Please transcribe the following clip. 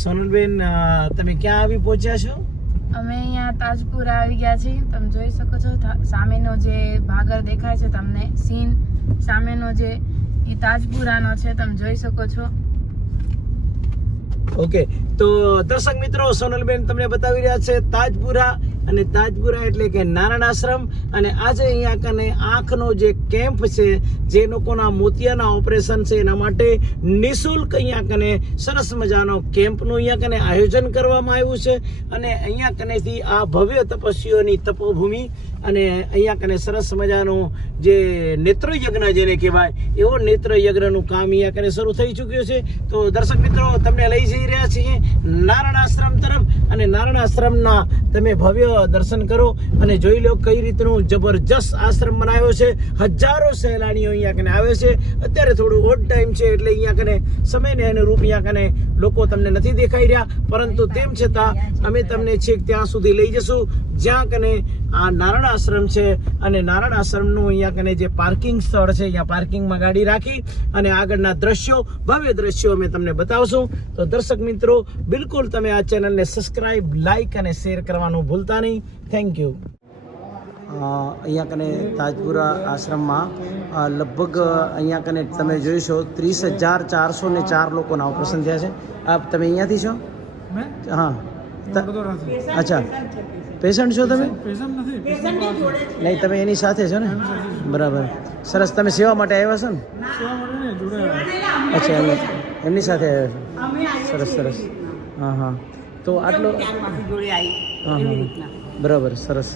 સોનલબેન તમે ક્યાં આવી પહોંચ્યા છો? અમે અહીંયા તાજપુરા આવી ગયા છીએ. તમે જોઈ શકો છો સામેનો જે ભાગર દેખાય છે તમને સીન સામેનો જે એ તાજપુરાનો છે, તમે જોઈ શકો છો. ઓકે, તો દર્શક મિત્રો, સોનલબેન તમને બતાવી રહ્યા છે તાજપુરા, અને તાજપુરા એટલે કે નારાયણ આશ્રમ. અને આજે અહીંયા કને આંખનો જે કેમ્પ છે, જે લોકોના મોતિયાના ઓપરેશન છે એના માટે નિઃશુલ્ક અહીંયા કને સરસ મજાનો કેમ્પનું અહીંયા કને આયોજન કરવામાં આવ્યું છે. અને અહીંયા કનેથી આ ભવ્ય તપસ્વીઓની તપોભૂમિ અને અહીંયા કને સરસ મજાનો જે નેત્ર યજ્ઞ જેને કહેવાય એવો નેત્ર યજ્ઞનું કામ અહીંયા કને શરૂ થઈ ચૂક્યું છે. તો દર્શક મિત્રો, તમને લઈ જઈ રહ્યા છીએ નારાયણ આશ્રમ તરફ, અને નારાયણ આશ્રમના તમે ભવ્ય દર્શન કરો અને જોઈ લો કઈ રીતનું જબરજસ્ત આશ્રમ બનાવ્યો છે. હજારો સહેલાણીઓ અહીંયા કને આવે છે. અત્યારે થોડું ઓડ ટાઈમ છે એટલે અહીંયા કને સમયને અનુરૂપ અહીંયા કને લોકો તમને નથી દેખાઈ રહ્યા, પરંતુ તેમ છતાં અમે તમને છેક ત્યાં સુધી લઈ જશું જ્યાં કને આ નારાયણ આશ્રમ છે. અને નારાયણ આશ્રમનું અહીંયા કને જે પાર્કિંગ સ્થળ છે, અહીંયા પાર્કિંગમાં ગાડી રાખી અને આગળના દ્રશ્યો, ભવ્ય દ્રશ્યો અમે તમને બતાવશું. તો દર્શક મિત્રો, બિલકુલ તમે આ ચેનલને સબસ્ક્રાઇબ, લાઇક અને શેર કરવાનું ભૂલતા નહીં. Thank you. અહીંયા કને તાજપુરા આશ્રમમાં લગભગ અહીંયા કને તમે જોઈશો 30,404 લોકોના ઓપરેશન થયા છે. આપ તમે અહીંયાથી છો? હા. અચ્છા, પેશન્ટ છો તમે? નહીં, તમે એની સાથે છો ને? બરાબર, સરસ. તમે સેવા માટે આવ્યા છો ને? અચ્છા, એમની સાથે આવ્યા છો. સરસ સરસ. હા હા. તો આટલો હા હા, બરાબર, સરસ.